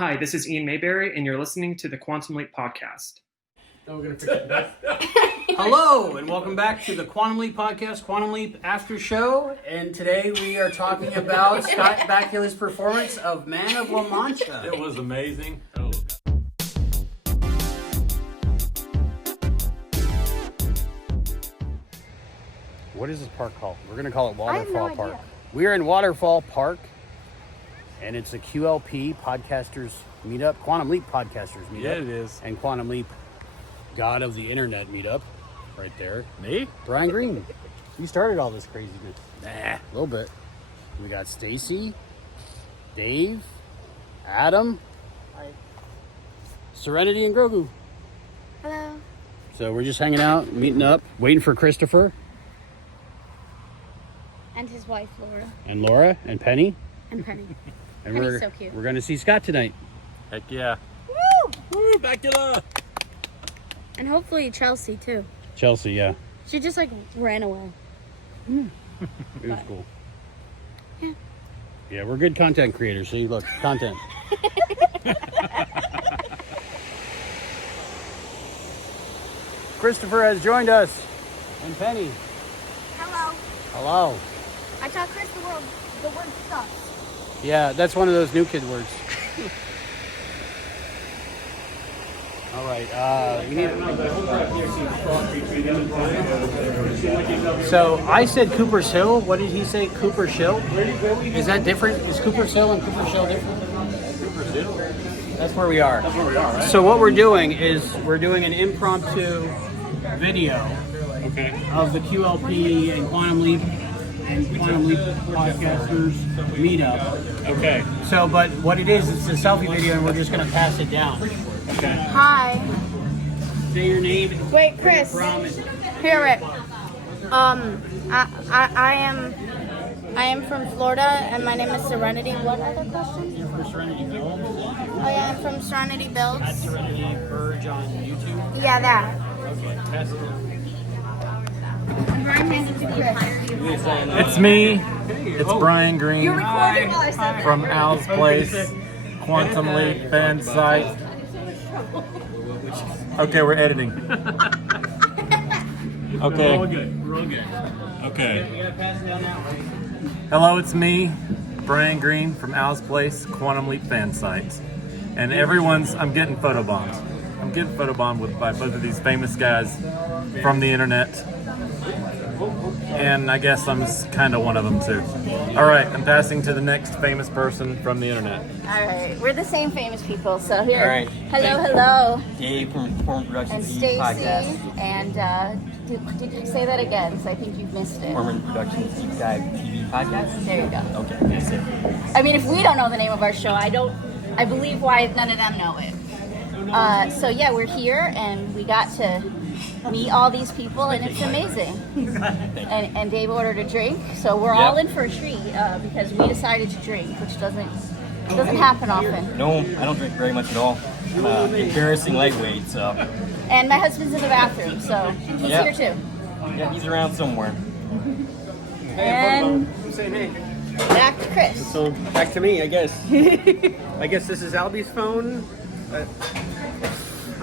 Hi, this is Ian Mayberry, and you're listening to the Quantum Leap Podcast. No, we're going to forget that. Hello, and welcome back to the Quantum Leap Podcast, Quantum Leap After Show. And today we are talking about Scott Bakula's performance of Man of La Mancha. It was amazing. What is this park called? We're going to call it Waterfall Park. We're in Waterfall Park, and it's a QLP Podcasters Meetup, Quantum Leap Podcasters Meetup. Yeah, it is. And Quantum Leap God of the Internet Meetup, right there. Me? Brian Greene. You started all this craziness. A little bit. We got Stacie, Dave, Adam, Serenity, and Grogu. Hello. So we're just hanging out, meeting up, waiting for Christopher. And his wife, Laura. And Laura, and Penny. And Penny. And Penny's so cute. We're going to see Scott tonight. Heck yeah. Woo! Woo, Bakula! And hopefully Chelsea, too. Chelsea, yeah. She just, ran away. It was cool. Yeah. Yeah, we're good content creators. See, look, content. Christopher has joined us. And Penny. Hello. Hello. I taught Chris the word sucks. Yeah, that's one of those new kid words. All right. We need. So I said Cooper's Hill. What did he say? Cooper's Hill? Is that different? Is Cooper's Hill and Cooper's Hill different? Cooper's Hill. That's where we are. That's where we are, right? So what we're doing is we're doing an impromptu video of the QLP and Quantum Leap Podcasters Meetup. Okay. So, but what it is, it's a selfie video, and we're just going to pass it down. Okay. Hi. Say your name. Wait, Chris. Promise. Here it. I am from Florida, and my name is Serenity. What other question? You're from Serenity Builds. Oh, yeah, I'm from Serenity Builds. At Serenity Verge on YouTube. Yeah, that. Okay, pass it down. And Brian handed to Chris. It's me. It's Brian Greene You're recording while I said from Al's Place, Quantum Leap fan site. Okay, we're editing. Okay. We're all good. Okay. We gotta pass it down that way. Hello, it's me, Brian Greene from Al's Place, Quantum Leap fan site. And I'm getting photobombed. I'm getting photobombed by both of these famous guys from the internet. And I guess I'm kind of one of them too. All right, I'm passing to the next famous person from the internet. All right, we're the same famous people, so here. All right. Hello. Dave from Form And Productions TV Stacie, podcast. and did you say that again? So I think you've missed it. Form Productions Deep Dive TV podcast. There you go. Okay, that's it. I mean, if we don't know the name of our show, I believe why none of them know it. So yeah, we're here, and we got to meet all these people, and it's amazing. And Dave ordered a drink, so we're all in for a treat because we decided to drink, which doesn't happen often. No, I don't drink very much at all. Embarrassing lightweight, so. And my husband's in the bathroom, so he's here too. Yeah, he's around somewhere. And Say hey. back to Chris. So back to me, I guess. I guess this is Albie's phone.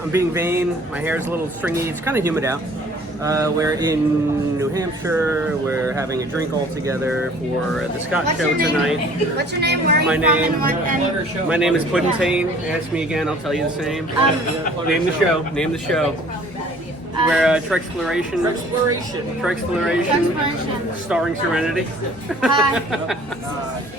I'm being vain. My hair's a little stringy. It's kind of humid out. We're in New Hampshire. We're having a drink all together for the Scott What's show your name? Tonight. What's your name? Where are you My from? name- And what? And My name is Puddingtane. Ask me again, I'll tell you the same. Name the show. Name the show. We're Trexploration. Trexploration. Starring Serenity.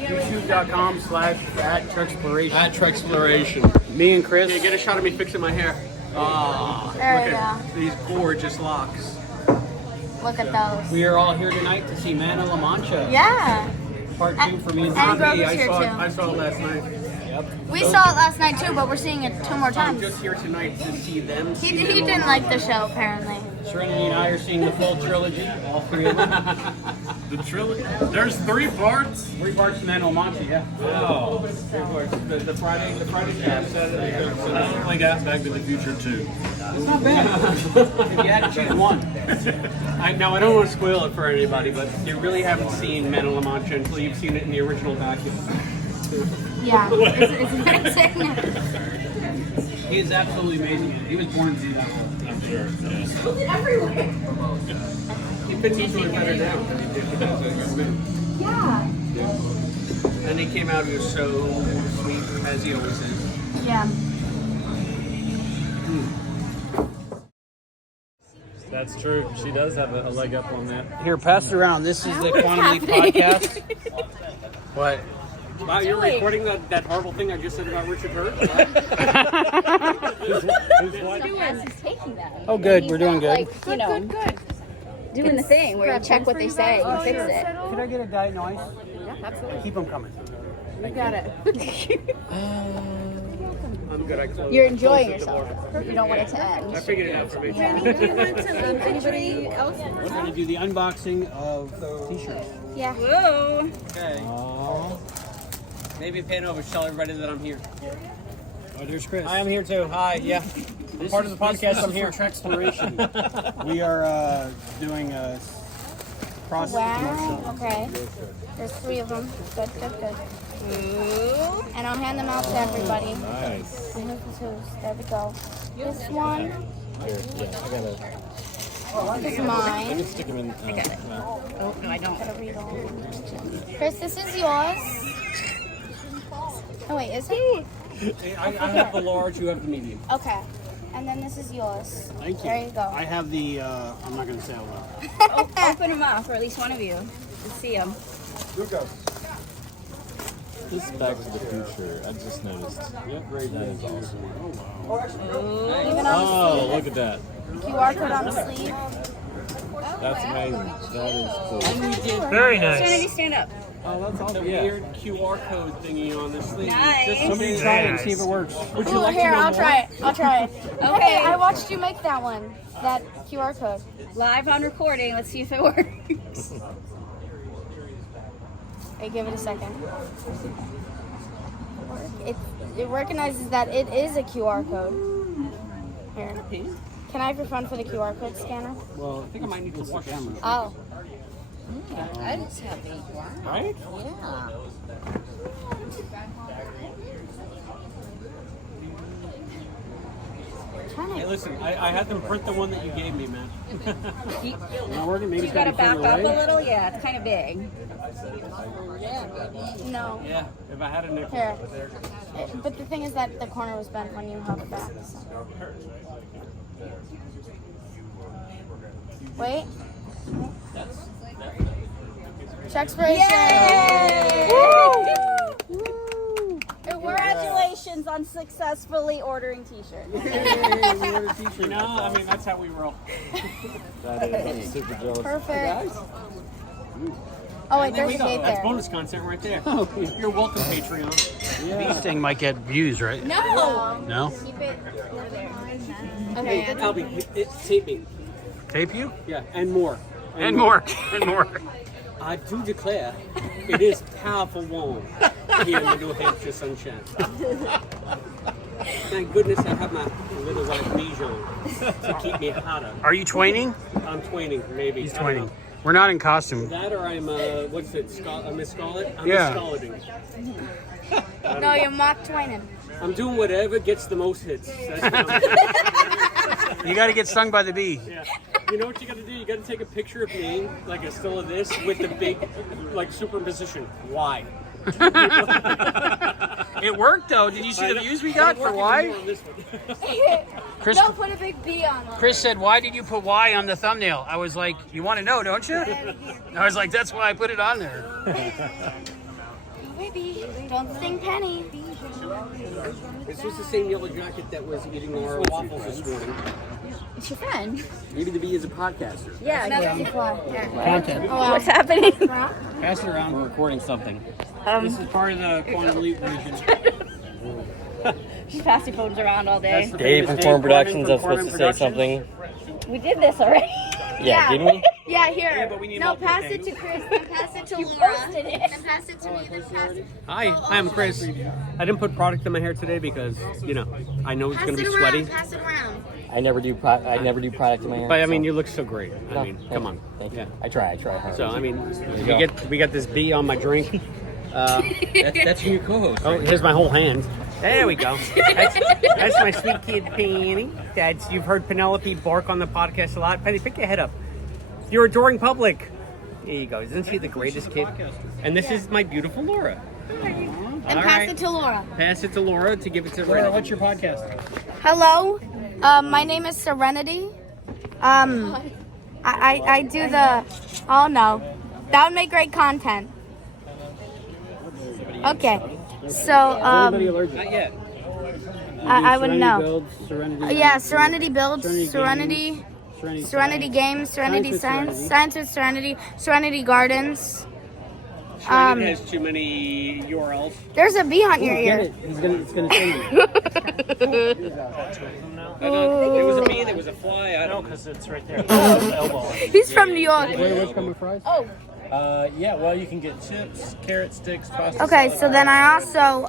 YouTube.com/@Trexploration. At Trexploration. Me and Chris. Get a shot of me fixing my hair. There we go. These gorgeous locks. Look at those. We are all here tonight to see Man of La Mancha. Yeah. Part 2 for me and And Bobby. Grogu's here too. I saw it last night. We saw it last night too, but we're seeing it 2 more I'm times. just here tonight to see them. He didn't like the show apparently. Serenity and I are seeing the full trilogy, all 3 of them. The trilogy? There's 3 parts? 3 parts of Man of La Mancha, yeah. Oh. The Friday Saturday. I only got Back to the Future 2. It's not bad. If you had to choose one. I don't want to spoil it for anybody, but you really haven't seen Man of La Mancha until you've seen it in the original document. Yeah, it's amazing. He is absolutely amazing. He was born to do that role. I'm sure. Yeah. He fits into it better now than he did when he was a young man. Yeah. And he came out, he was so sweet, as he always is. Yeah. That's true. She does have a leg up on that. Here, pass it around. This is the What's Quantum Leap happening? podcast. What? Wow, you're doing? recording that horrible thing I just said about Richard Hurt? He's taking that. Oh, good. He's We're doing not, good. Like, you know, doing the thing where you check what they say and fix it. Can I get a Diet Noise? Yeah, absolutely. Keep them coming. You got it. I'm good, I closed. You're enjoying yourself. You don't want it to end. I figured it out for me. Anybody else? We're going to do the unboxing of t-shirts. Yeah. Whoa. Okay. Maybe pan over, tell everybody that I'm here. Oh, there's Chris. I am here too. Hi, yeah. Part of the podcast, I'm here. For Exploration. We are doing a process Wow. promotion. Okay. There's 3 of them. Good, good, good. Ooh. And I'll hand them out to everybody. Nice. And who's whose? There we go. This one Here, yeah, I gotta. is I mine. can stick them in. got it. Oh, no, I don't. Gotta read all of them. Chris, this is yours. Oh wait, is it? I have the large, you have the medium. Okay. And then this is yours. Thank you. There you go. I have the, I'm not going to say it loud. Open them up, or at least one of you. Let's see them. This is Back to the Future. I just noticed. Yep, that is awesome. Even on Oh, look at that. the QR code on the sleeve. That's amazing. That is cool. Very Serenity, nice. stand up. Oh, that's The awesome. Yeah. weird QR code thingy on this thing. Nice. Just Somebody something- try it and see if it works. Would you Ooh, like here, to know I'll more? try it. I'll try it. Okay. Hey, I watched you make that one. That QR code. Live on recording. Let's see if it works. Hey, give it a second. It recognizes that it is a QR code. Here. Can I have your phone for the QR code scanner? Well, I think I might need to wash it. Oh. I just have a Right? Yeah. Hey, listen, I had them print the one that you gave me, man. Not working? Maybe You it's gotta got back further up a away. little. Yeah, it's kind of big. No. Yeah, if I had a nickel. Here. But the thing is that the corner was bent when you held it back. So. Wait. Expiration. Congratulations on successfully ordering t-shirts. You know, I mean, that's how we roll. That is. I'm super jealous. Perfect. Oh wait, there's a date That's there. bonus content right there. You're welcome, Patreon. These things might get views, right? No. No? Keep it over there. Okay. Albie, it's taping. Tape you? Yeah, and more. And more. And more. I do declare, it is powerful warm here in the New Hampshire sunshine. Thank goodness I have my little white Bijon to keep me hotter. Are you twining? I'm twining, maybe. He's I don't twining. know. We're not in costume. That or I'm, what's it, Miss Scarlet? I'm Yeah. Miss Scarleting. No, you're mock twining. I'm doing whatever gets the most hits. That's what I'm doing. You got to get stung by the bee. Yeah. You know what you gotta do? You gotta take a picture of me, like a still of this, with the big, like, superimposition. Why? It worked though. Did you see the views we got for why? Chris, Don't put a big B on it. Chris said, "Why did you put Y on the thumbnail?" I was like, "You want to know, don't you?" I was like, "That's why I put it on there." Maybe. Don't sing Penny. This was the same yellow jacket that was eating our waffles this morning. It's your friend. Maybe the bee is a podcaster. Yeah. Content. What's happening? Pass it around. We're recording something. This is part of the Quantum Leap version. Just pass your phones around all day. Dave from Foreign Productions, I was supposed to say something. We did this already. Yeah, didn't we? Yeah, here. but we need No, multiple pass it things. to Chris. Then pass it to Laura. Then pass it to me. Then pass it. Hi, I'm Chris. I didn't put product in my hair today because, you know, I know it's Pass gonna be it sweaty. around. Pass it around. I never do product in my hair. But I mean, so- you look so great. I mean, come on. Thank you. Yeah. I try hard. So I mean, you go. we got this bee on my drink. That's your co-host. Oh, here's my whole hand. There we go. That's my sweet kid, Penny. You've heard Penelope bark on the podcast a lot. Penny, pick your head up. You're adoring public. There you go. Isn't she the greatest kid? And this is my beautiful Laura. And pass it to Laura. Pass it to Laura to give it to Laura, Laura. what's your podcast? Hello, my name is Serenity. I do the. Oh no, that would make great content. Okay, so Anybody allergic? Not yet. I would know. Builds, Serenity. Yeah, Serenity builds, Serenity Serenity games, Serenity Science with Science with Serenity, Serenity Gardens. Serenity has too many URLs. There's a bee on your Get ear. it. It's gonna send you. There was a bee, there was a fly. I don't know. Because it's right there. Elbow. He's from New York. Where's coming fries? Yeah, well, you can get chips, carrot sticks, pasta. Okay, so then I also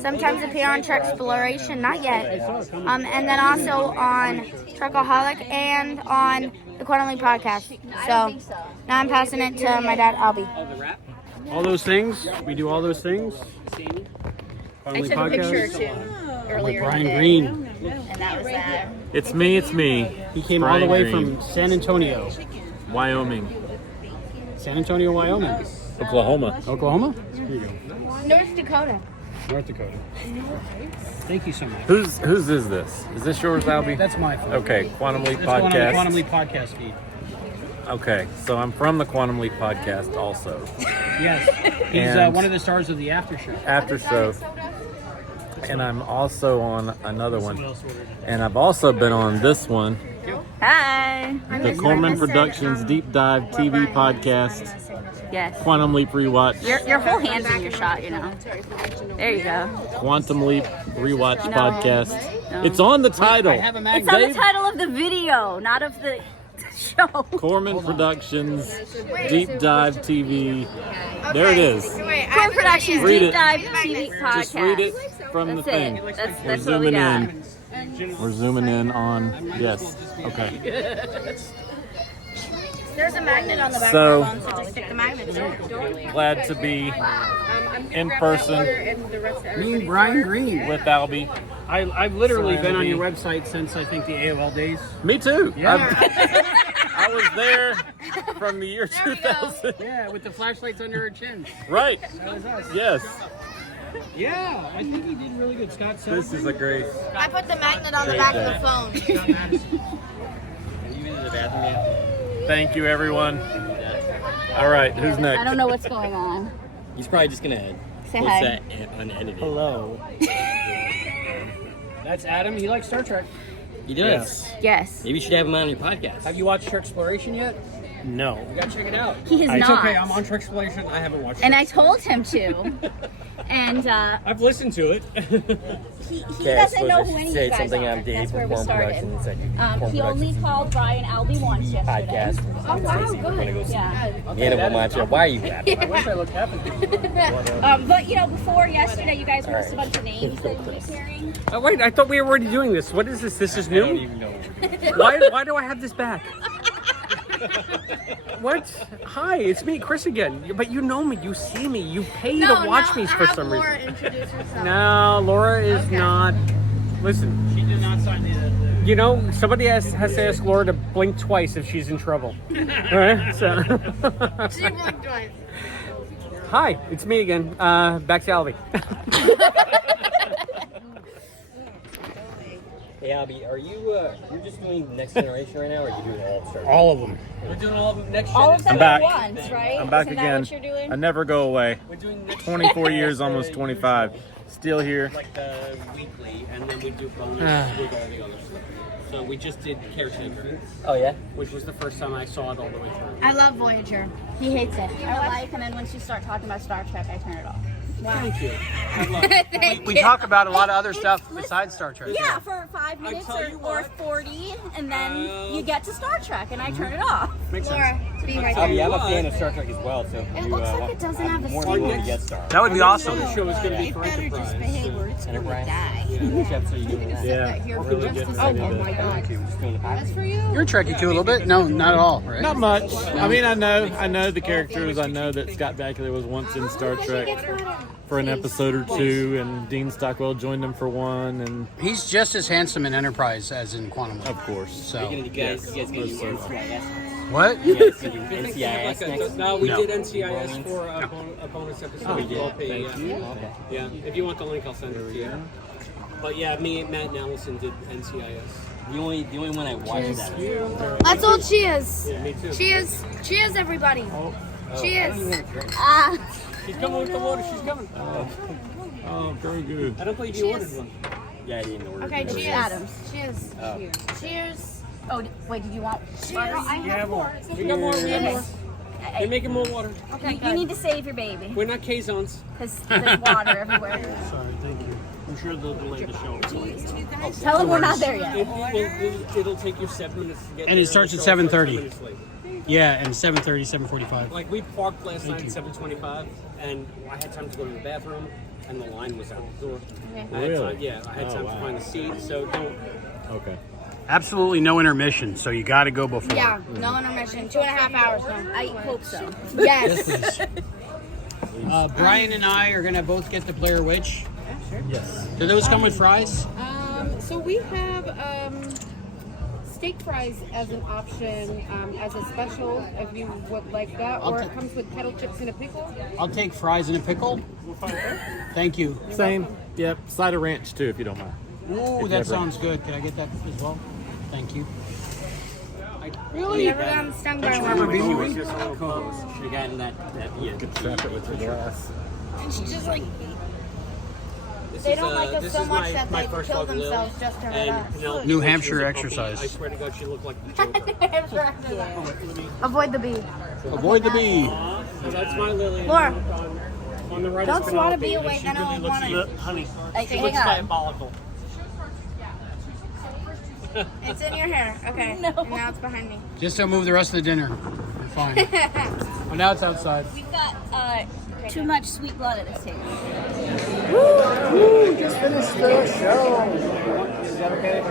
sometimes appear on Trucksploration, not yet, and then also on Truckaholic and on the Quarterly Podcast. So now I'm passing it to my dad, Albie. Oh, the rap. All those things. We do all those things. I took a picture too earlier Brian today, Greene. and that was that. It's me. He came all Brian the way Greene. from San Antonio, Wyoming. Wyoming. Oklahoma. Oklahoma? Here you go. North Dakota. North Dakota. Thank you so much. Whose is this? Is this yours, Albie? That's my phone. Okay, Quantum Leap That's one on the Podcast. Quantum Leap podcast feed. Okay, so I'm from the Quantum Leap Podcast also. Yes. He's And- one of the stars of the after show. After show. And I'm also on another one. And I've also been on this one, Hi. the Corman Productions Deep Dive TV Podcast, Yes. Quantum Leap Rewatch, Your whole hand's in your shot, you know. There you go. Quantum Leap Rewatch No. Podcast. No. It's on the title. I have a It's magnet. on the title of the video, not of the show. Corman Productions Deep Dive TV. There it is. Corn Productions Read Deep it. Dive TV Podcast. Just read it from the That's thing. it. We're That's what we zooming got. in. We're zooming in on, yes, okay. There's a magnet on the back So- of the phone, so just stick the magnet in. Glad to be in person Me and Brian Greene. with Albie. I've literally been on Serenity. your website since I think the AOL days. Me too. Yeah. I was there from the year 2000. Yeah, with the flashlights under her chin. Right. That was us. Yes. Yeah, I think he did really good. Scott said. This is a great. I put the magnet on the back of the phone. Are you in the bathroom yet? Thank you, everyone. All right, who's next? I don't know what's going on. He's probably just gonna Say post hi. that unedited. Hello. That's Adam. He likes Star Trek. He does. Yes. Maybe you should have him on your podcast. Have you watched Trucksploration yet? No. You gotta check it out. He has It's not. okay. I'm on Trucksploration. I haven't watched And it. I told him to. And I've listened to it. he Okay, doesn't so know if who you any of say you guys something are. on Dave That's where from we Form started. Productions and said you He only called Brian Albie once yesterday. podcast. Oh, wow, We're gonna go see Yeah. Man of La Mancha. Why are you laughing? I wish I looked happy. But you know, before yesterday, you guys released a bunch of names that you were carrying. Oh, wait, I thought we were already doing this. What is this? This is I don't new? even know. Why do I have this back? What? Hi, it's me, Chris again. But you know me, you see me, you pay to watch me for some reason. Introduce herself. No, Laura is not. Listen, She did not sign the. you know, somebody has to ask Laura to blink twice if she's in trouble. All right, so. She blinked twice. Hi, it's me again. Back to Albie. Hey, Albie, are you you're just doing Next Generation right now, or are you doing all of Star Trek? All of them. We're doing all of them next All of them I'm back. at once, right? I'm back Isn't again. That what you're doing? I never go away. We're doing next 24 years, almost 25. Still here. like the weekly, and then we do bonus with all the other stuff. So we just did Caretaker. Oh yeah. Which was the first time I saw it all the way through. I love Voyager. He hates it. I like, and then once you start talking about Star Trek, I turn it off. Thank you. Thank We you. talk about a lot of other stuff besides Star Trek. Yeah, for 5 minutes or 40, and then you get to Star Trek, and I turn it off. Makes sense. Laura, be right Albie, there. I'm a fan of Star Trek as well, so It looks like it doesn't have a more than you stomach. get Star. That would be awesome. The show is going to be for Better just Enterprise. behave or it's gonna Enterprise. die. Yeah, really getting Oh into my God. That's for you. You're a Trekkie too a little bit? No, not at all, right? Not much. I mean, I know the characters. I know that Scott Bakula was once in Star Trek for an episode or two, and Dean Stockwell joined him for one, and He's just as handsome in Enterprise as in Quantum Leap. of course. So You guys gonna do NCIS? what? NCIS No, we did NCIS for a bonus episode. Oh, we did. QLP, Thank you. Yeah, if you want the link, I'll send it to you. But yeah, me, Matt, and Allison did NCIS. The only one I watched that. Let's all cheers. Yeah, me too. Cheers. Cheers, everybody. Cheers. She's coming with the water. She's coming. Oh, very good. I don't believe you ordered one. Yeah, I didn't order. Okay, cheers. Adams. Cheers. Cheers. Oh, wait, did you want water? We got more. We got more. You're making more water. You need to save your baby We're not K-zones. because there's water everywhere. Sorry, thank you. I'm sure they'll delay the show. Tell them we're not there yet. It'll take you 7 minutes to get And there. it starts the at show 7:30. 10 minutes late. Yeah, and 7:30, 7:45. Like we parked last night at 7:25, and I had time to go to the bathroom, and the line was out the door. I had Really? time, I had time to find a seat. So don't. Okay. Absolutely no intermission, so you got to go before. Yeah, no intermission. 2.5 hours now. I hope so. Yes. Brian and I are gonna both get the Blair Witch. Yes. Do those come with fries? So we have steak fries as an option, as a special if you would like that, or it comes with kettle chips and a pickle. I'll take fries and a pickle. Thank you. Same. Yep. Side of ranch too, if you don't mind. Ooh, that sounds good. Can I get that as well? Thank you. Really? Never gotten stung by one. She got in that You could trap it with your glass. And she's just like, they don't like us so much that they kill themselves just to hurt us. New Hampshire exercise. I swear to God, she looked like the Joker. Avoid the bee. Avoid the bee. So that's my Lily. Laura, On the right don't is swat a Penelope, bee away, and she then I really won't looks want evil. it. Honey, Like, she hang looks on. diabolical. It's in your hair. Okay. No. And now it's behind me. Just don't move the rest of the dinner. We're fine. Oh, now it's outside. We've got too much sweet blood at this table. Woo! Just finished the show. Is that okay?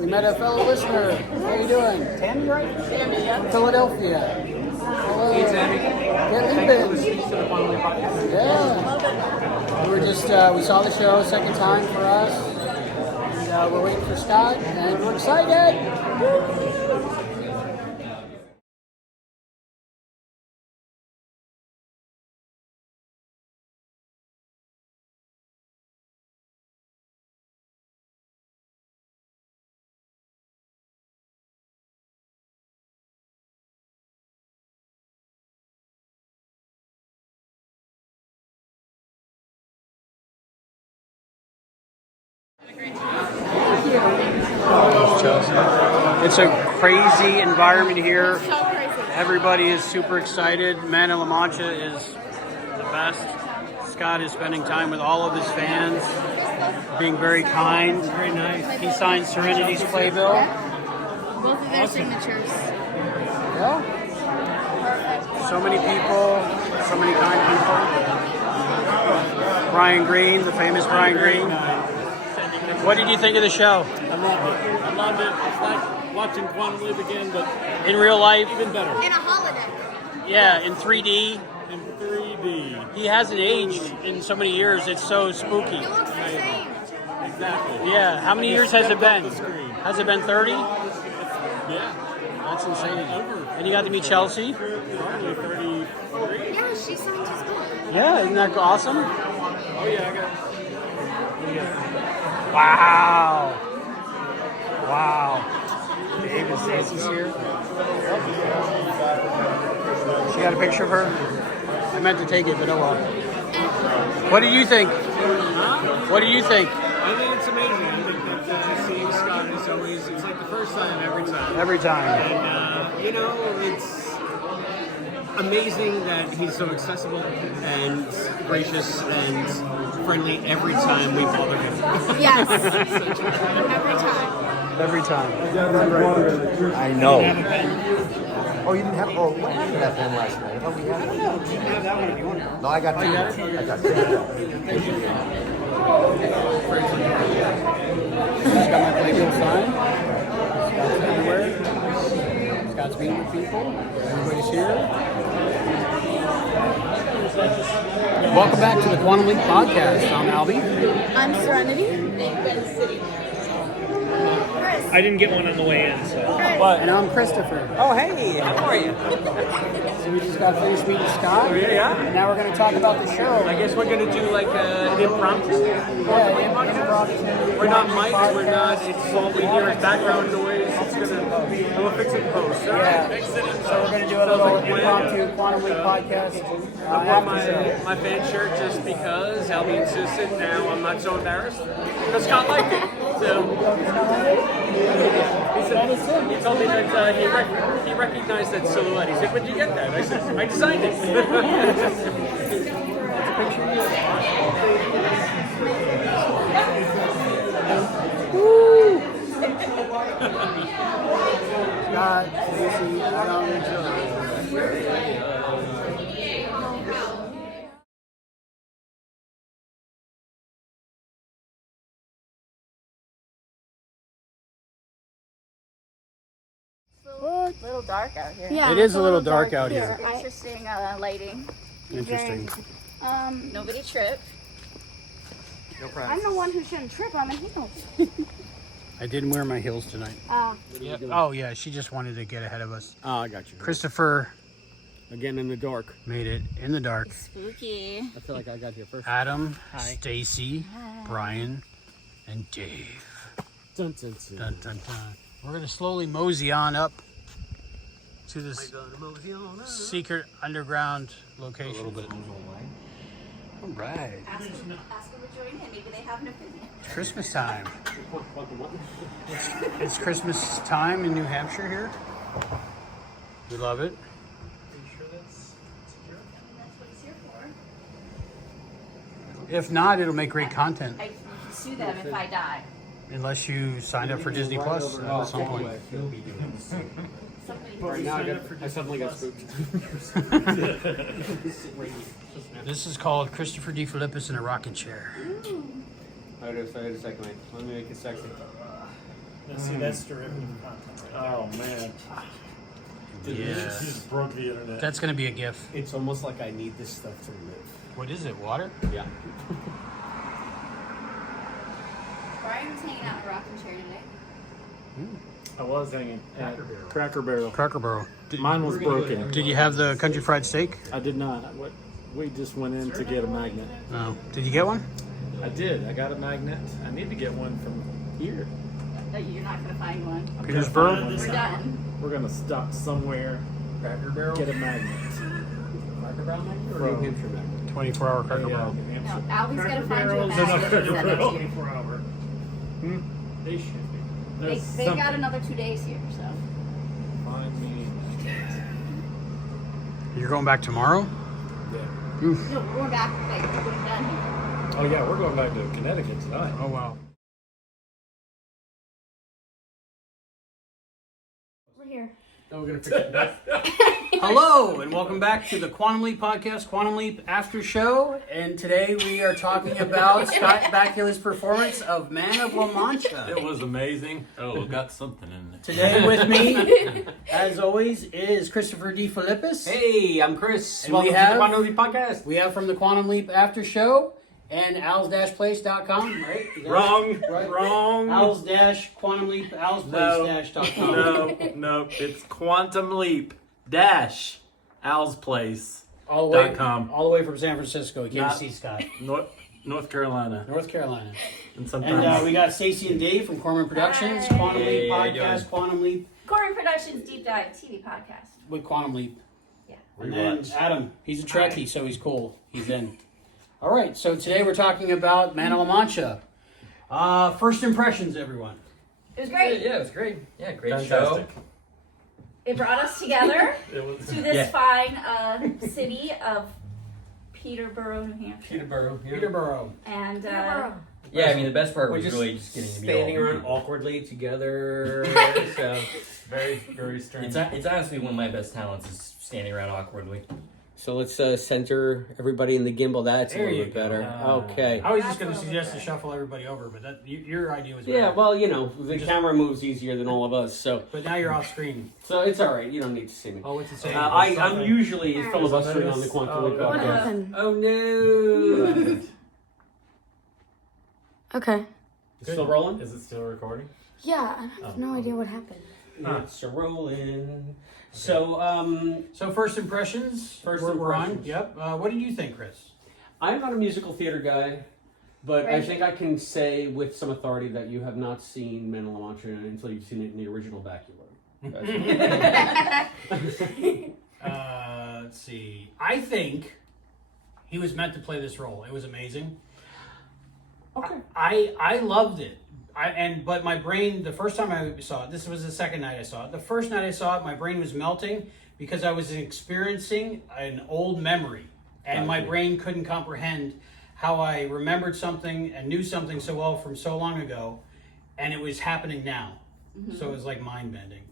We met a fellow listener. How are you doing? Tammy, right? Tammy, yeah. Philadelphia. Hello. Hey, Tammy. Get leaving. Yeah. We're just, we saw the show second time for us. And we're waiting for Scott, and we're excited. It's a crazy environment here. So crazy. Everybody is super excited. Man of La Mancha is the best. Scott is spending time with all of his fans, being very kind. Very nice. He signed Serenity's playbill. Both of their signatures. Yeah. So many people, so many kind people. Brian Greene, the famous Brian Greene. What did you think of the show? I loved it. It's like watching Quantum Leap again, but In real life? even better. In a holiday. Yeah, in 3D. In 3D. He hasn't aged in so many years. It's so spooky. It looks the same. Exactly. Yeah. How many years has it been? The screen. Has it been 30? Yeah. That's insane. And you got to meet Chelsea? Probably 33. Yeah, she signed his book. Yeah, isn't that awesome? Oh yeah, I got. Wow. Wow. Dave and Stacie's here. She got a picture of her? I meant to take it, but oh well. What do you think? What do you think? I think it's amazing. I think that just seeing Scott is always, it's like the first time every time. Every time. And, it's amazing that he's so accessible and gracious and friendly every time we bother him. Yes. Every time. Every time. I know. Oh, you didn't have. Oh, what happened to that pen last night? Oh, we had. I don't know. You can have that one if you want. No, I got two. I got two. Let's meet the people. Everybody's here. Welcome back to the Quantum Leap Podcast. I'm Albie. I'm Serenity. I didn't get one on the way in, so. And I'm Christopher. Oh, hey, how are you? So we just got finished meeting Scott. Oh, yeah. And now we're going to talk about the show. I guess we're going to do like an impromptu. We're not mics, we're not, it's all we hear is background noise. It's gonna, we'll fix it in post. So we're going to do a little impromptu Quantum Leap Podcast. I wore my fan shirt just because Albie insisted. Now I'm not so embarrassed because Scott liked it. So he told me that he recognized that silhouette. He said, "Where'd you get that?" I said, "I designed it." Scott, Stacie, Adam, A little dark out here. Yeah, It is it's a little dark out here. Interesting lighting. Interesting. Nobody tripped. I'm the one who shouldn't trip on the heels. I didn't wear my heels tonight. Oh, yeah, she just wanted to get ahead of us. Oh, I got you. Christopher Again in the dark. made it in the dark. Spooky. I feel like I got here first. Adam, Stacie, Brian, and Dave. Dun, dun, dun. Dun, dun, dun. We're going to slowly mosey on up to this secret underground location. A little bit. All right. Ask them to join in. Maybe they have an opinion. It's Christmas time. It's Christmas time in New Hampshire here. We love it. If not, it'll make great content. I sue them if I die. Unless you signed up for Disney Plus at some point. I suddenly got spooked. This is called Christopher D. Philippus in a rocking chair. Wait a second, wait. Let me make it sexy. See, that's derivative content right Oh, man. Yeah. You just broke the internet. That's going to be a GIF. It's almost like I need this stuff to live. What is it, water? Yeah. Brian was hanging out in a rocking chair today. I was hanging at Cracker Barrel. Cracker Barrel. Mine was broken. Did you have the country fried steak? I did not. We just went in to get a magnet. No. Did you get one? I did. I got a magnet. I need to get one from here. You're not going to find one. Peterborough? We're done. We're going to stop somewhere. Cracker Barrel? Get a magnet. Cracker Barrel magnet or New Hampshire magnet? 24-hour Cracker Barrel. New Hampshire. No, Albie's going to find you a They're not magnet Cracker and send it Barrel. to you. 24 hour. They should be. They've got another 2 days here, so. Find me. You're going back tomorrow? Yeah. Oof. No, we're back. Like, we're done here. Oh yeah, we're going back to Connecticut tonight. Oh, wow. We're here. No, we're going to forget that. Hello, and welcome back to the Quantum Leap Podcast, Quantum Leap After Show. And today we are talking about Scott Bakula's performance of Man of La Mancha. It was amazing. Oh, got something in there. Today with me, as always, is Christopher D. Philippus. Hey, I'm Chris. And Welcome we to have- the Quantum Leap Podcast. We have from the Quantum Leap After Show and owls-place.com, right? Is that Wrong. right? Wrong. Owls-Quantum Leap, owlsplace-com. No, it's Quantum Leap dash Al's Place. All the way, .com. all the way from San Francisco. You can't Not- see Scott. North Carolina. North Carolina. And sometimes And we got Stacie and Dave from Corman Productions, Hi. Quantum Leap Hey, how you Podcast, doing? Quantum Leap Corey Productions Deep Dive TV podcast. with Quantum Leap. Yeah. And then Adam, he's a Trekkie, so he's cool. He's in. All right, so today we're talking about Man of La Mancha. First impressions, everyone. It was great. Yeah, it was great. Yeah, great fantastic. show. It brought us together It was to this fine city of Peterborough, New Hampshire. Peterborough. Yeah. Peterborough. And Yeah, I mean, the best part We're was just really just getting to be standing all around awkwardly together. So very, very strange. It's honestly one of my best talents is standing around awkwardly. So let's center everybody in the gimbal. That's There a little you bit go. better. Okay. I was just going to suggest to shuffle everybody over, but your idea was better. Yeah, well, the camera moves easier than all of us, so. But now you're off screen. So it's all right. You don't need to see me. Oh, what's it saying? I'm usually filibustering on the Quantum Leap What podcast. happened? Oh no! Okay. Still rolling? Is it still recording? Yeah, I have no idea what happened. It's rolling. So, first impressions. We're on. impressions. Yep. What did you think, Chris? I'm not a musical theater guy, but I Right. think I can say with some authority that you have not seen Man of La Mancha until you've seen it in the original Bakula. Let's see. I think he was meant to play this role. It was amazing. Okay. I loved it. But my brain, the first time I saw it, this was the second night I saw it. The first night I saw it, my brain was melting because I was experiencing an old memory, and my brain couldn't comprehend how I remembered something and knew something so well from so long ago, and it was happening now. So it was like mind bending.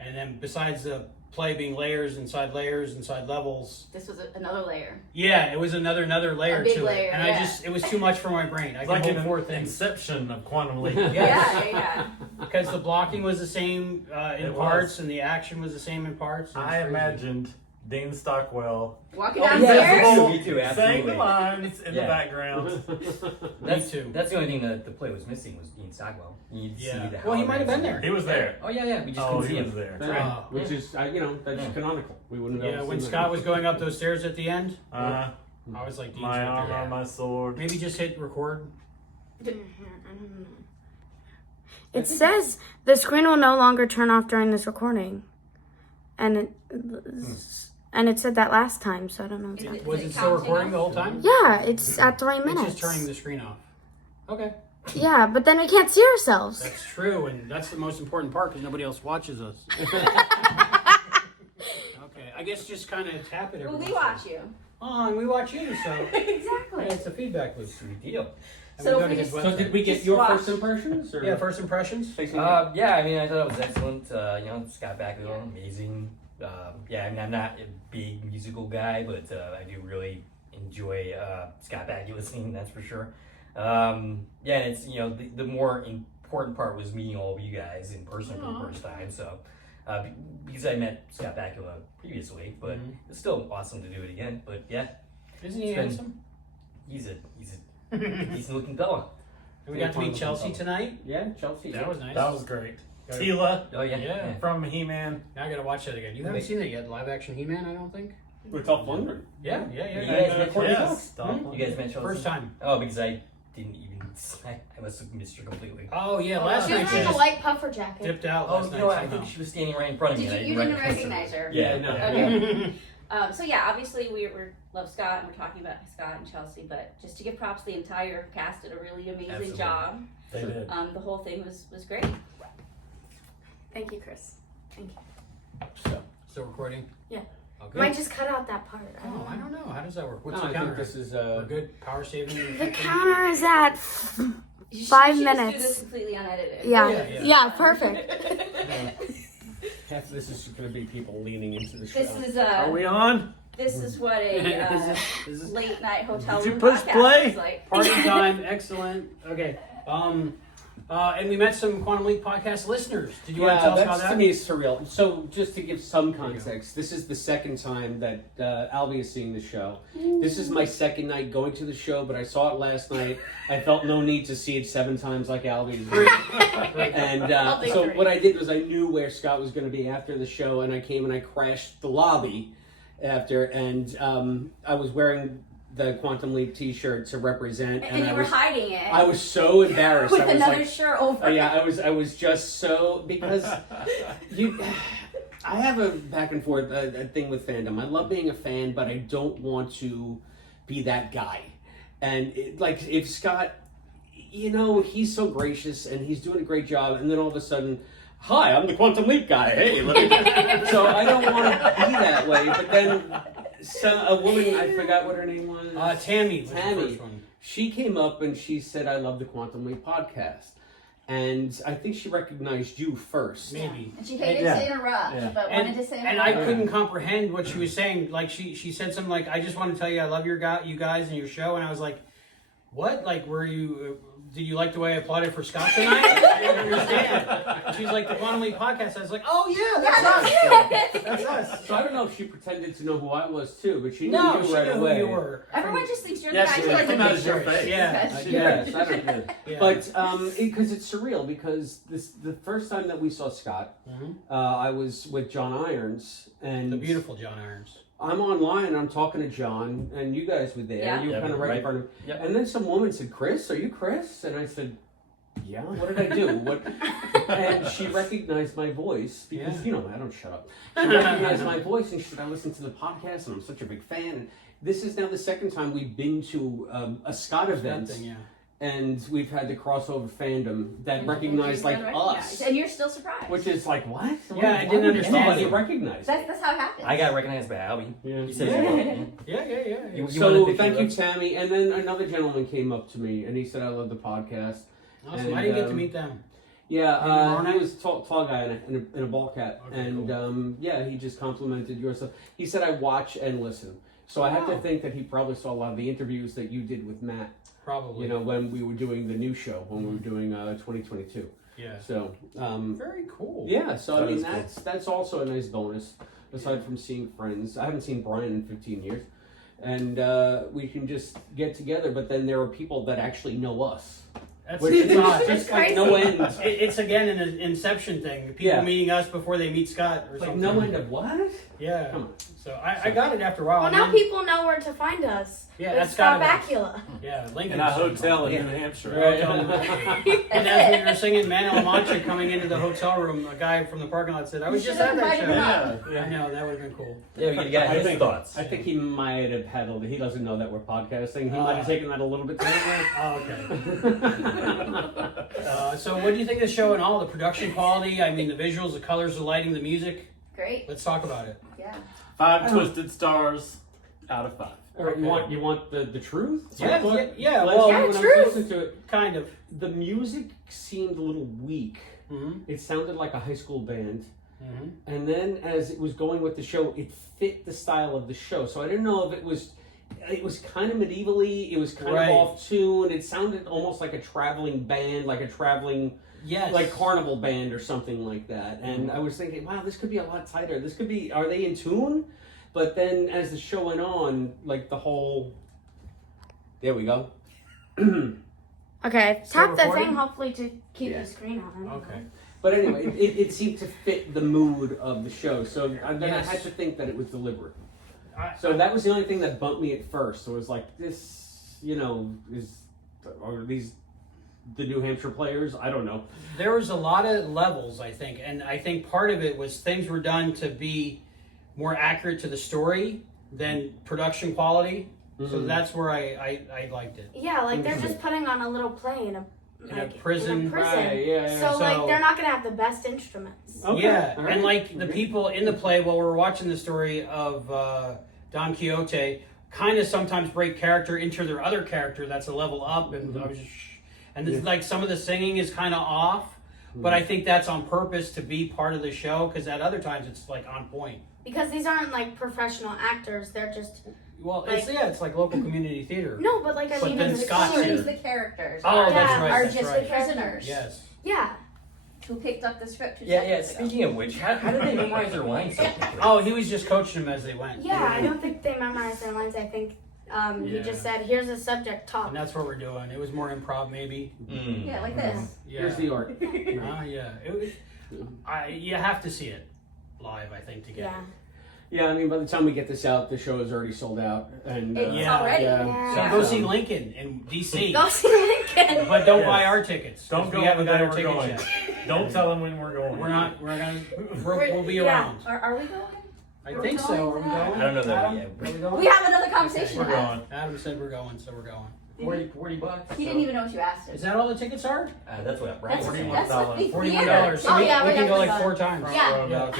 And then besides the play being layers inside levels. This was another layer. Yeah, it was another layer A big to layer, it, and it was too much for my brain. I It's could like hold an four things. inception of Quantum Leap. Yeah. Because the blocking was the same in It parts, was. and the action was the same in parts. It was I crazy. imagined Dean Stockwell Walking Oh, downstairs. yes, me too, saying absolutely. the lines in the Yeah. background. That's, too. that's the only thing that the play was missing was Dean Stockwell. You need to see the Well, he might have been there. He was there. Oh yeah, we just Oh, couldn't see he him. was there. Yeah, which is, that's canonical. We wouldn't have Yeah, ever when seen Scott that. was going up those stairs at the end, Uh, I was like, Dean's my right armor, there. my sword. Maybe just hit record. It says the screen will no longer turn off during this recording, and it said that last time, so I don't know what's happening. Was it still recording the whole time? Yeah, it's at 3 It's minutes. just turning the screen off. Okay. Yeah, but then we can't see ourselves. That's true, and that's the most important part because nobody else watches us. Okay, I guess just kind of tap it every Well, we once in a while. watch you. Oh, and we watch you, so Exactly. it's a feedback loop. Sweet deal. And So we go if we to his just- So website. did we get Just your watch. first impressions? Or? Yeah, first impressions. Yeah, I mean, I thought it was excellent. Scott Bakula, amazing. Yeah, I mean, I'm not a big musical guy, but I do really enjoy Scott Bakula singing, that's for sure. Yeah, it's, the more important part was meeting all of you guys in person for the first time. So, because I met Scott Bakula previously, but it's still awesome to do it again. But yeah, Isn't he It's been- handsome? he's a decent looking fella. And we got to meet Chelsea tonight. Yeah, Chelsea. That was nice. That was great. Got it. Tila Oh yeah, Yeah. from He-Man. Now I got to watch that again. You haven't seen it yet, live action He-Man, I don't think. We're top wondering. Yeah. You guys met Chelsea? Yes. You guys met Chelsea? First time. Oh, because I didn't even. I must have missed her completely. Oh yeah, last She night was she wearing a just white puffer jacket. dipped out Oh last night. no, I somehow. think she was standing right in front of me. Did and you I didn't didn't recognize her? Yeah, no. Okay. So yeah, obviously we love Scott and we're talking about Scott and Chelsea, but just to give props, the entire cast did a really amazing Absolutely. job. They did. The whole thing was great. Thank you, Chris. Thank you. Still recording? Yeah. Okay. Might just cut out that part. Oh, I don't know. How does that work? What's No, the I counter? think this is We're good. Power saving. The counter is at You 5 should just do minutes. this completely unedited. Yeah, perfect. half of this is going to be people leaning into the show. This is Are we on? this is what a Is this late night hotel Did you room push podcast play? is like. party time? Excellent. Okay. And we met some Quantum Leap podcast listeners. Did you want to tell us about that's that? to me is surreal. So just to give some context, this is the second time that Albie is seeing the show. This is my second night going to the show, but I saw it last night. I felt no need to see it 7 times like Albie is doing. And so what I did was I knew where Scott was going to be after the show, and I came and I crashed the lobby after, and I was wearing the Quantum Leap T-shirt to represent, And I you were was hiding it. I was so embarrassed. with I was another like, shirt over. oh, yeah, I was just so because I have a back and forth a thing with fandom. I love being a fan, but I don't want to be that guy. And if Scott, he's so gracious and he's doing a great job, and then all of a sudden, hi, I'm the Quantum Leap guy. Hey, let me. So I don't want to be that way. But then a woman, I forgot what her name was. Tammy. Was the Tammy. first one. She came up and she said, I love the Quantum Leap podcast. And I think she recognized you first. Maybe. And she hated to interrupt, but wanted to say and I couldn't comprehend what she was saying. Like she said something like, "I just want to tell you I love you guys and your show," and I was like, "What? Like, were you? Did you like the way I applauded for Scott tonight?" I didn't understand. And she's like, "The Quantum Leap podcast." I was like, "Oh yeah, that's us. That's us." So I don't know if she pretended to know who I was too, but she knew No, you she right knew away. who you were. Everyone just thinks you're the Yeah, guy she who like the recognized your pictures. face. Yeah. Yes, I don't know. Yeah. But because it's surreal, because the first time that we saw Scott, I was with John Irons, and The beautiful John Irons. I'm online and I'm talking to John, and you guys were there. Yeah. You were kind of right in front of me. Yep. And then some woman said, "Chris, are you Chris?" And I said, "Yeah." What did I do? What? And she recognized my voice because I don't shut up. She recognized my voice, and she said, "I listened to the podcast, and I'm such a big fan." And this is now the second time we've been to a Scott event. And we've had the crossover fandom that recognized like us, and you're still surprised. which is like what? Yeah, I didn't understand. Nobody recognized. That's how it happens. I got recognized by Albie. Yeah. He said, Yeah. So thank you, Tammy. And then another gentleman came up to me and he said, "I love the podcast." Awesome. And, I didn't get to meet them. Yeah, he was a tall guy in a ball cap, Okay, and cool. he just complimented your stuff. He said, "I watch and listen." So I have to think that he probably saw a lot of the interviews that you did with Matt. Probably. When we were doing the new show, when we were doing 2022. Yeah. So. Very cool. Yeah. So I mean, cool. that's also a nice bonus. Aside from seeing friends, I haven't seen Brian in 15 years, and we can just get together. But then there are people that actually know us. That's Which is odd. just like no end. It's again an Inception thing. People meeting us before they meet Scott or Like something. no end of what? Yeah. Come on. So I got it after a while. Well, and now then- people know where to find us. Yeah, With that's Scott gotta be- Bakula. Yeah, Lincoln. In a hotel in New Hampshire. And as we were singing Man of La Mancha coming into the hotel room, a guy from the parking lot said, "I was just at that show." I know, that would have been cool. Yeah, we got his thoughts. I think he might have peddled. He doesn't know that we're podcasting. He might have taken that a little bit too far. Okay. So what do you think of the show and all? The production quality, I mean the visuals, the colors, the lighting, the music? Great. Let's talk about it. Yeah. 5 twisted stars out of 5. Or you want the truth? Yeah. Well, Yeah, when I was listening to it, kind of. the music seemed a little weak. Mm-hmm. It sounded like a high school band. Mm-hmm. And then as it was going with the show, it fit the style of the show. So I didn't know if it was kind of medievally, it was kind of off tune. It sounded almost like a traveling band, like a traveling like carnival band or something like that. And I was thinking, wow, this could be a lot tighter. This could be, are they in tune? But then as the show went on, like the whole, there we go. Okay, Still tap the recording? thing hopefully to keep the screen on. Okay. But anyway, it seemed to fit the mood of the show. So then I had to think that it was deliberate. So that was the only thing that bumped me at first. So it was like, this, are these the New Hampshire players? I don't know. There was a lot of levels, I think. And I think part of it was things were done to be more accurate to the story than production quality. So that's where I liked it. Yeah, like they're just putting on a little play in a prison. Right, yeah. So like they're not gonna have the best instruments. Okay. Yeah, All right. and like the people in the play, while we're watching the story of Don Quixote, kind of sometimes break character into their other character that's a level up, and I was just, and this, like some of the singing is kind of off, but I think that's on purpose to be part of the show because at other times it's like on point. Because these aren't like professional actors; they're just Well, it's like local community theater. no, but like I But mean, then the Scott's singing- here. The characters Oh, that's Yeah, right. are that's just right. the prisoners. Yes. Yeah. Who picked up the script? Yeah. Speaking of which, how did they memorize their lines so quickly? Oh, he was just coaching them as they went. Yeah, I don't think they memorized their lines. I think he just said, "Here's a subject, talk." And that's what we're doing. It was more improv, maybe. Yeah, like this. Yeah. Here's the art. Yeah. You have to see it live, I think, to get Yeah. it. Yeah, I mean, by the time we get this out, the show is already sold out. And It's Yeah. already. Yeah. So go see Lincoln in DC. Go see Lincoln. But don't Yes. buy our tickets. Don't 'cause go we haven't when got our we're tickets going. yet. Don't tell them when we're going. We're not. We'll be Yeah. around. Are we going? I think so. Are we going? I don't know that Adam? yet. Are we going? We have another conversation We're to have. going. Adam said we're going, so we're going. $40. He didn't even know what you asked him. Is that all the tickets are? That's what That's Brian what the $41. theater. So Oh, we, yeah, we we can go definitely like go. 4 times. Yeah.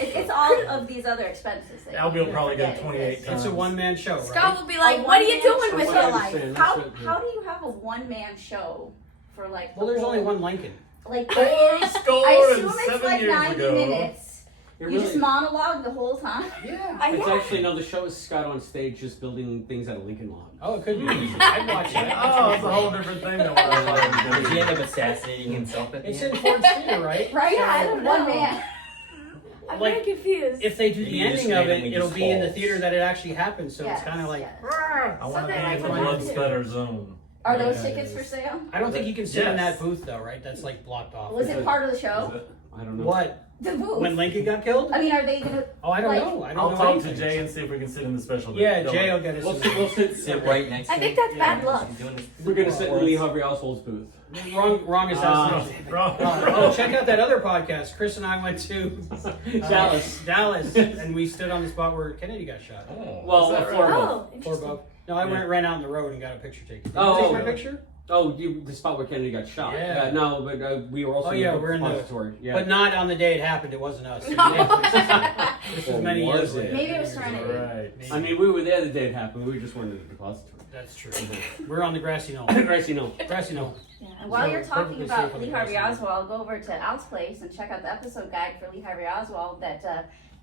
It's all of these other expenses. That Albie will probably go that 28 exist. times. It's a one-man show, right? Scott will be like, A "What are you one-man doing show. with From your what I life?" understand, How that's it, how do you have a one-man show for like. Well, there's only one Lincoln. Like Scored I assume it's 7 like years 90 ago. minutes. It You just monologue the whole time. Yeah. It's actually no. The show is Scott on stage just building things at a Lincoln lot. Oh, it could be. I'd watch that. Oh, it's a whole different thing than what I thought it was Did gonna he be. end up assassinating himself at the It's end? in Ford's Theater, right? Right? Yeah, I So, don't one know. man. I'm Like, very confused. If they do the He just ending of it, randomly it'll just be in the falls. theater that it actually happened. So Yes, it's kind of like. yes. I want to Something be I in the can blood do. splatter zone. Are those Yeah, tickets for sale? I don't think you can sit in Yes. that booth though, right? That's like blocked off. Was it part of the show? I don't know. What? The booth. When Lincoln got killed? I mean, are they gonna? Oh, I don't like- know. I don't I'll know talk anything. to Jay and see if we can sit in the special. Yeah, Don't Jay worry. will get us. We'll Sit right next to I him. think that's bad luck. We're gonna sit in Lee Harvey Oswald's booth. Wrong assassination. Wrong. Oh, check out that other podcast. Chris and I went to Dallas. and we stood on the spot where Kennedy got shot. Oh, Well, is that a right? floor above. Oh, Or interesting. above. No, I ran out on the road and got a picture taken. Did Oh, you take my really? picture? Oh, the spot where Kennedy got shot. Yeah. No, but we were also Oh, yeah, in the we're in the- repository. Yeah. But not on the day it happened. It wasn't us. This was Or many was years it? later. Maybe it was Serenity. Right. I mean, we were there the day it happened. We just weren't in the depository. That's true. We're on the grassy knoll. Gracie, no. Grassy knoll. Yeah. And while So you're talking perfectly about safe on the Lee Harvey grassy Oswald, go over to Al's place and check out the episode guide for Lee Harvey Oswald that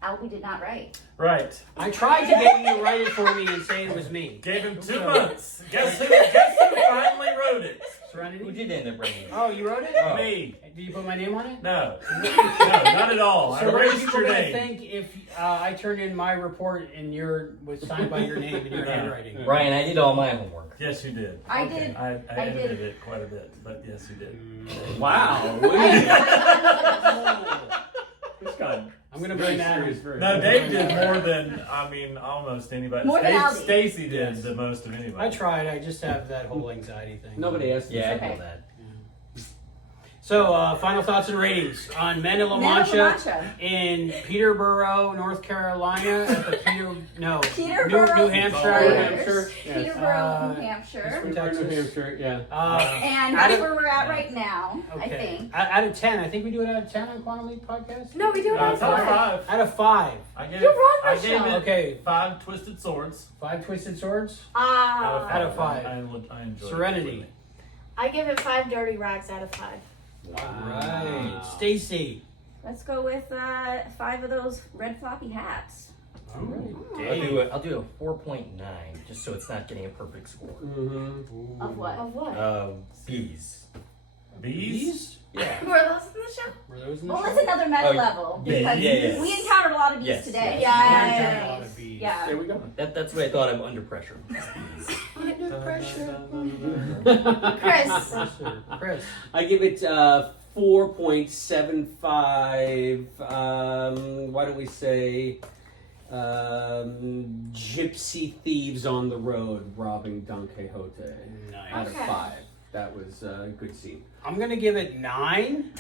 Albie did not write. Right. I tried to get you to write it for me and say it was me. Gave him 2 months. Guess who finally wrote it? Who Serenity? did end up bringing it? Oh, you wrote it? Oh. Me. Did you put my name on it? No. No, not at all. So I what are erased people your gonna name. think if I turned in my report and was signed by your name and your No. handwriting? Ryan, I did all my homework. Yes, you did. I did. I I edited did. it quite a bit, but yes, you did. Wow. Scott. I'm gonna bring that. No, Dave did more than, almost anybody. More than Albie. Stacie did the most of anybody. I tried. I just have that whole anxiety thing. Nobody asked. Yeah, I Okay. feel that. So, final thoughts and ratings on Man of La Man of La Mancha Mancha. in Peterborough, North Carolina, at the Peterborough, New Hampshire. Players. Yes. Peterborough, New Hampshire. Texas. New Hampshire, yeah. And out that's of- where we're at right now, I Okay. think. Out of 10, I think we do it out of 10 on Quantum Leap podcast. No, we do it on It's out of 5. 5. Out of 5. I gave You it, run the I gave show. it Okay. 5 twisted swords. 5 twisted swords. Ah. Out of 5. I enjoyed Serenity. it. I give it 5 dirty rags out of 5. Right. Stacie. Let's go with 5 of those red floppy hats. I'll do a 4.9, just so it's not getting a perfect score. Mm-hmm. Of what? Of what? Bees. Bees? Yeah. Were those in the show? Were those in the Well, show? that's another meta Oh, level. yeah, Because yeah. we encountered a lot of bees Yes, today. yes. A lot of bees. Yeah. There we go. That's what I thought of under pressure. Under pressure. Chris. Chris. I give it 4.75. Why don't we say gypsy thieves on the road robbing Don Quixote out of Okay. 5. That was a good scene. I'm gonna give it 9.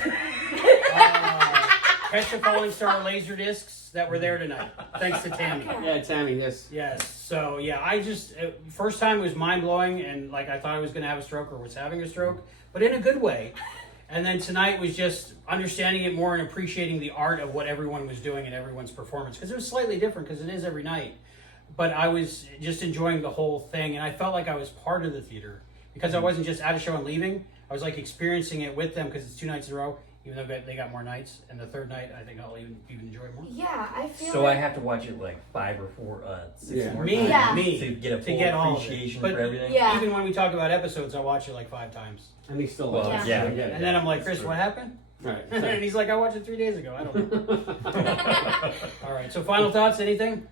Catch a falling star laser discs that were there tonight. Thanks to Tammy. Yeah, Tammy, yes. Yes. So yeah, I just first time was mind blowing, and like I thought I was gonna have a stroke or was having a stroke, but in a good way. And then tonight was just understanding it more and appreciating the art of what everyone was doing and everyone's performance, because it was slightly different because it is every night. But I was just enjoying the whole thing, and I felt like I was part of the theater because I wasn't just at a show and leaving. I was like experiencing it with them because it's 2 nights in a row. Even though they got more nights, and the third night I think I'll even enjoy it more. Yeah, I feel So like I have to watch it like 5 or 6 Yeah. more Me, times Yeah. me, to get a full get all of it. appreciation But for everything. Yeah. even when we talk about episodes, I watch it like 5 times. And he still Well, loves it. yeah. I get it. And then I'm like, Chris, what happened? Right. And he's like, I watched it 3 days ago. I don't know. All right. So final thoughts? Anything?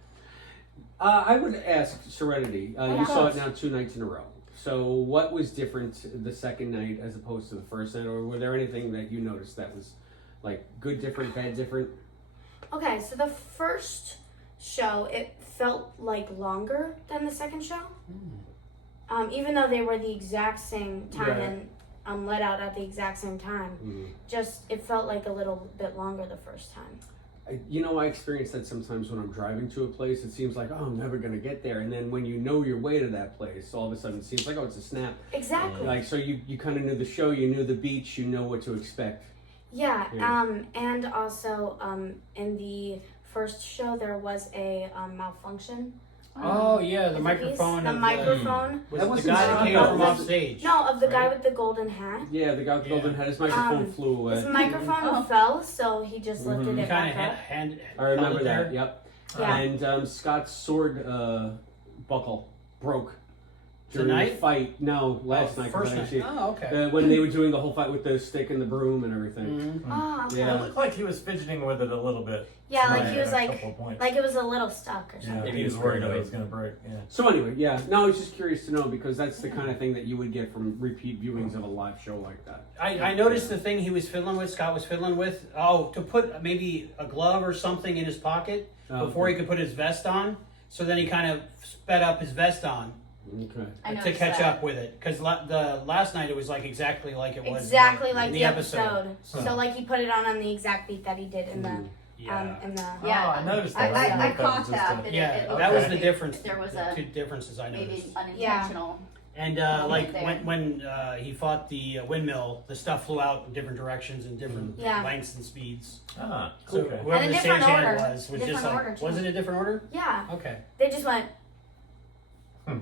I would ask Serenity. You Yeah. saw it now 2 nights in a row. So what was different the second night as opposed to the first night? Or were there anything that you noticed that was like good different, bad different? Okay, so the first show, it felt like longer than the second show. Even though they were the exact same time Right. and let out at the exact same time. Just, it felt like a little bit longer the first time. I experience that sometimes when I'm driving to a place. It seems like, oh, I'm never going to get there. And then when you know your way to that place, all of a sudden it seems like, oh, it's a snap. Exactly. Like, so you kind of knew the show, you knew the beach, you know what to expect. Yeah, Yeah. and also in the first show there was a malfunction Oh yeah, the Is it microphone. the of microphone. Was That the wasn't guy that Scott came from Bakula. off stage? No, of the guy right? with the golden hat. Yeah, the guy with the golden hat, his microphone flew away. His microphone fell, so he just lifted He it kind back of up. I remember held it that. there. Yep. Yeah. And Scott's sword buckle broke during Tonight? the fight. No, last night. 'cause First I night. actually- Oh, okay. when they were doing the whole fight with the stick and the broom and everything. Mhm. Oh, okay. Yeah. It looked like he was fidgeting with it a little bit. Yeah, like Tonight he was at a like couple of points. it was a little stuck or Yeah, something. maybe he was worried that it was going to break. Yeah. So anyway, yeah. No, I was just curious to know because that's the kind of thing that you would get from repeat viewings of a live show like that. I noticed the thing he was fiddling with, Scott was fiddling with. Oh, to put maybe a glove or something in his pocket before he could put his vest on. So then he kind of sped up his vest on Okay. to catch up with it. Because the last night it was like exactly like it was Exactly in like the the episode. So, So like he put it on the exact beat that he did in the yeah. in the Yeah. Oh, I noticed that. I didn't know if caught was just that. a- But Yeah, it looked that was like the difference. There was the a two differences I noticed. maybe unintentional. And like there. when he fought the windmill, the stuff flew out in different directions and different Yeah. lengths and speeds. Ah, So okay. whoever And a the different stagehand order. was Different just order, like, too. was it a different order? Yeah. Okay. They just went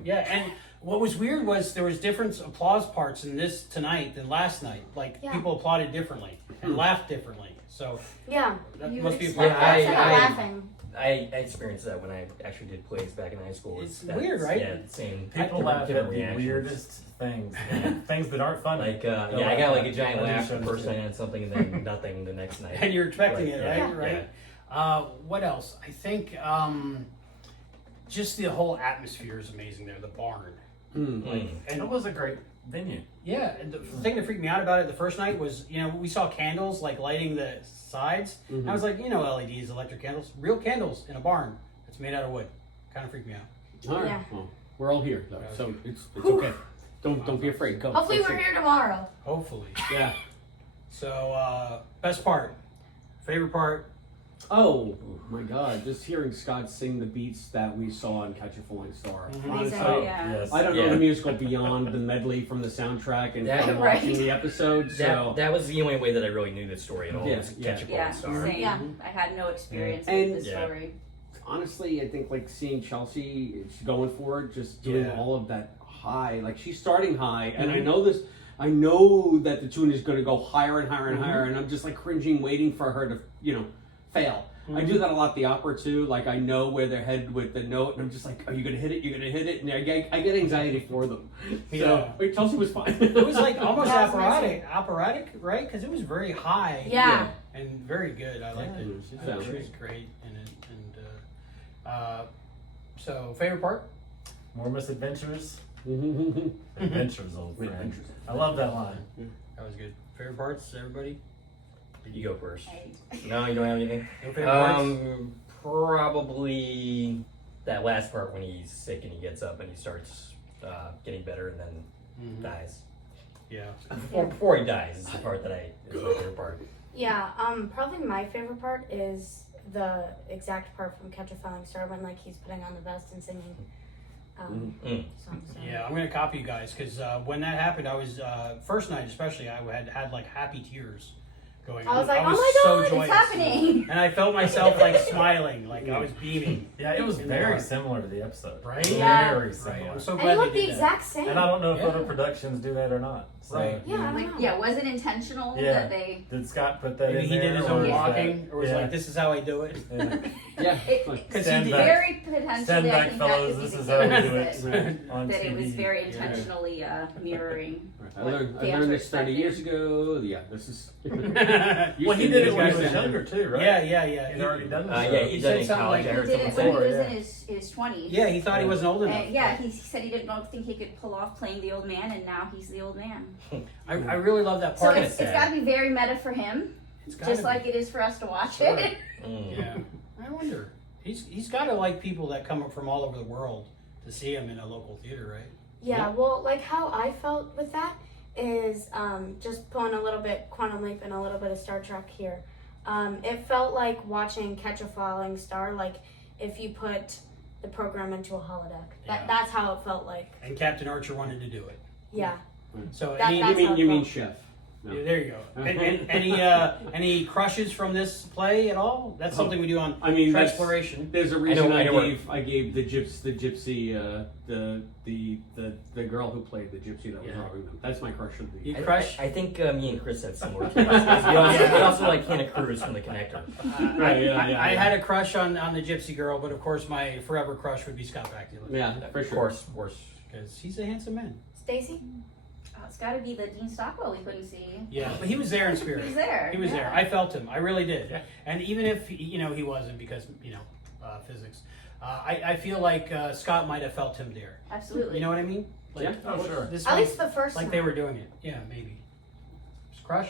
Yeah, and what was weird was there was different applause parts in this tonight than last night. Like Yeah. people applauded differently and laughed differently. So yeah. that You must would be a expect part that. of it. Started laughing. I experienced that when I actually did plays back in high school. It's weird, right? Yeah, same. People different- laugh at different the reactions. weirdest things, things that aren't funny. Like, They'll yeah, I got laugh like a at. giant I do laugh the shows first too. night on something and then nothing the next night. And you're expecting Like, it, yeah, right? Right. What else? I think just the whole atmosphere is amazing there. The barn. Mm. And it was a great venue. Yeah, and the thing that freaked me out about it the first night was, we saw candles like lighting the sides. Mhm. I was like, LEDs, electric candles, real candles in a barn that's made out of wood. Kind of freaked me out. All right. Yeah. Well, we're all here though, so it's okay. Don't be afraid. Go. Hopefully Go we're see. here tomorrow. Hopefully. Yeah. So, best part, favorite part. Oh my God! Just hearing Scott sing the beats that we saw on Catch a Falling Star. Mhm. Honestly, Yes. I don't know Yeah. the musical beyond the medley from the soundtrack and That- from watching the episode. So That was the only way that I really knew the story at all. Yeah, Was yeah. Catch a Falling Yeah, Star. same. Yeah. I had no experience And- with the Yeah. story. honestly, I think like seeing Chelsea going forward, just doing Yeah. all of that high, like she's starting high, and I Mhm. know this. I know that the tune is going to go higher and higher and Mhm. higher, and I'm just like cringing, waiting for her to, fail. I do that a lot at the opera too. Like I know where they're headed with the note, and I'm just like, "Are you gonna hit it? You're gonna hit it." And I get anxiety for them. So Yeah. wait, Chelsea was fine. It was like almost That was nice. operatic, right? Because it was very high. Yeah. And very good. I liked it. she I thought sounded she was great in it. And so, favorite part? More misadventures. Mhm. Adventures, old friend. Adventures. I love that line. That was good. Favorite parts, everybody? You go first. No, you don't have anything? No favorite parts? Probably that last part when he's sick and he gets up and he starts getting better and then Mhm. dies. Yeah. Before he dies is the part that is my favorite part. Yeah, probably my favorite part is the exact part from Catch a Falling Star when like he's putting on the vest and singing Mm. songs. Yeah, I'm gonna copy you guys because when that happened, I was first night especially. I had like happy tears going. I was like, so oh my God, joyous. it's happening! And I felt myself like smiling, like I was beaming. Yeah, it was In the very heart. similar to the episode. Right? Yeah. Very Right. similar. I'm so And glad he looked they the did exact same. And I don't know if Yeah. other productions do that or not. So, Right. Yeah, I don't Like, know. yeah, was it intentional Yeah. that they? Did Scott put that Maybe in he there? did his or own is that- walking, or was yeah. like, "This is how I do it." Yeah. Yeah. Because Stand he back. did. Very potentially, Stand I back, think fellas. that This could is be how the we case do that, it on that it was TV. very Yeah. intentionally mirroring. I what learned fans were this 30 expecting. years ago. Yeah, this is. Well, he did it when he was younger too, right? Yeah. He'd already done the Yeah, show. he's said done it in something college. like- I heard He did someone it when he say. was in his 20s. Yeah, he thought he wasn't old enough. And yeah, he said he don't think he could pull off playing the old man, and now he's the old man. I really love that So part. it's got to be very meta for him, It's gotta just be. like it is for us to watch Sure. it. Mm. Yeah. I wonder. He's got to like people that come up from all over the world to see him in a local theater, right? Yeah, well, like how I felt with that is just pulling a little bit Quantum Leap and a little bit of Star Trek here. It felt like watching Catch a Falling Star, like if you put the program into a holodeck. Yeah. That's how it felt like. And Captain Archer wanted to do it. Yeah. So That- any- that's how it You mean felt. Chef? No. Yeah, there you go. Any crushes from this play at all? That's something we do on Exploration. There's a reason I I gave the gypsy the girl who played the gypsy that was robbing them. That's my crush of the. You crush? I think me and Chris had similar tastes. We also like Hannah Cruz from The Connector. Right, I had a crush on the gypsy girl, but of course my forever crush would be Scott Bakula. Yeah, for sure. Of course. Because he's a handsome man. Stacie? It's got to be the Dean Stockwell we couldn't see. Yeah, but he was there in spirit. He was there. He was yeah. there. I felt him. I really did. And even if he wasn't because physics, I feel like Scott might have felt him there. Absolutely. You know what I mean? Like, Yeah. Oh, sure. This At one, least the first like time. they were doing it. Yeah, maybe. Crush?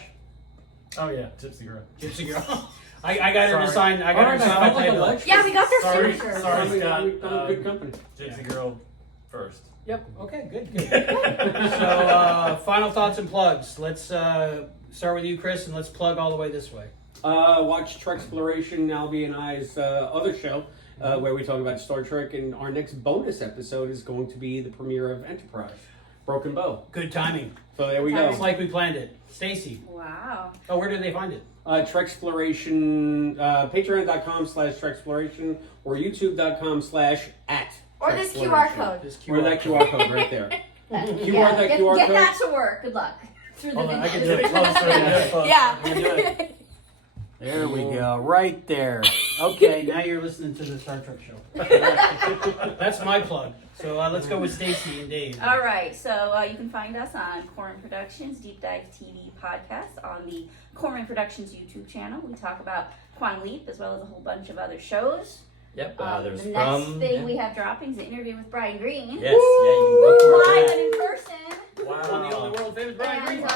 Oh yeah, Gypsy Girl. Gypsy girl. I got her to Sorry. sign. I got her to sign my title. Yeah, we got their Sorry, signatures. sorry, Scott. Good company. Gypsy Girl first. Yep. Okay. Good. So, final thoughts and plugs. Let's start with you, Chris, and let's plug all the way this way. Watch Trek Exploration, Albie and I's other show, where we talk about Star Trek, and our next bonus episode is going to be the premiere of Enterprise, Broken Bow. Good timing. So there we It's go. like we planned it. Stacie. Wow. Oh, where did they find it? Trek Exploration, patreon.com/Trek Exploration or youtube.com/@. Or this QR code. Or that QR code right there. Yeah, that get QR code. that to work. Good luck. Through the Hold on, I can video. do it closer. Yeah. There we go. Right there. Okay, now you're listening to the Star Trek show. That's my plug. So let's go with Stacie and Dave. All right, so you can find us on Corman Productions Deep Dive TV podcast on the Corman Productions YouTube channel. We talk about Quantum Leap as well as a whole bunch of other shows. Yep. There's the next from thing we have dropping is an interview with Brian Greene. Yes. Yeah. You can look forward to Live that. and in person. Wow. On the only world famous Brian Greene.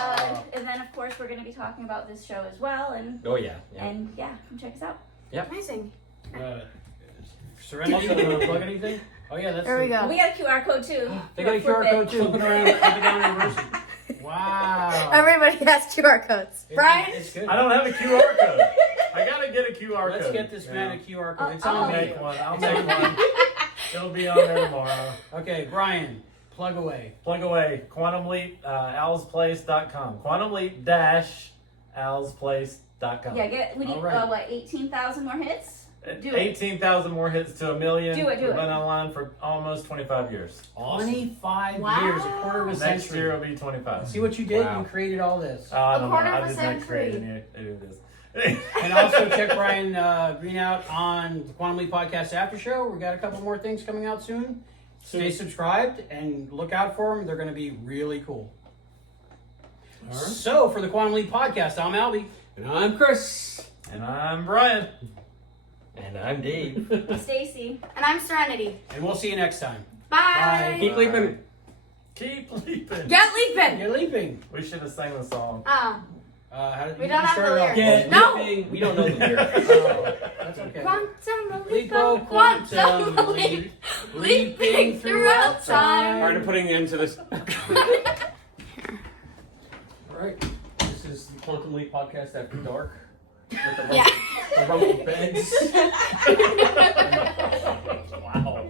And then of course we're going to be talking about this show as well. And Oh yeah. and yeah, come check us out. Amazing. Serenity, you want to plug anything? Oh yeah, that's There we go. We got a QR code too. They got a Flip QR it. code too. Flip it around, flip it down in reverse. Wow. Everybody has QR codes. Brian? It's good. I don't have a QR code. I gotta get a QR Let's code. get this man a QR code. It's I'll on Make me. one. I'll make one. It'll be on there tomorrow. Okay, Brian, plug away. Plug away. Quantum Leap, alsplace.com. Quantum Leap alsplace.com. Yeah, we need All right. what 18,000 more hits. Do it. 18,000 more hits to 1 million. Do it. We've been online for almost 25 years. 25 Wow. years, a quarter of a Next century. year will be 25. See what you did? Wow. You created all this. I don't know. quarter of I a did not create century. any of this. And also check Brian Greene out on the Quantum Leap Podcast After Show. We got a couple more things coming out soon. Stay subscribed and look out for them. They're going to be really cool. All right. So for the Quantum Leap Podcast, I'm Albie. And I'm Chris. And I'm Brian. And I'm Dave. Stacie. And I'm Serenity. And we'll see you next time. Bye. Keep leaping. Keep leaping. Get leaping. You're leaping. We should have sang the song. How did We you don't have start the it off? lyrics. Get No. leaping. We don't know the lyrics. Oh, that's okay. Quantum Leapo leap, quantum leap, leaping throughout time. Alright, I'm putting an end to this. Alright. This is the Quantum Leap Podcast After Dark. With the Yeah. rumpled beds. Wow.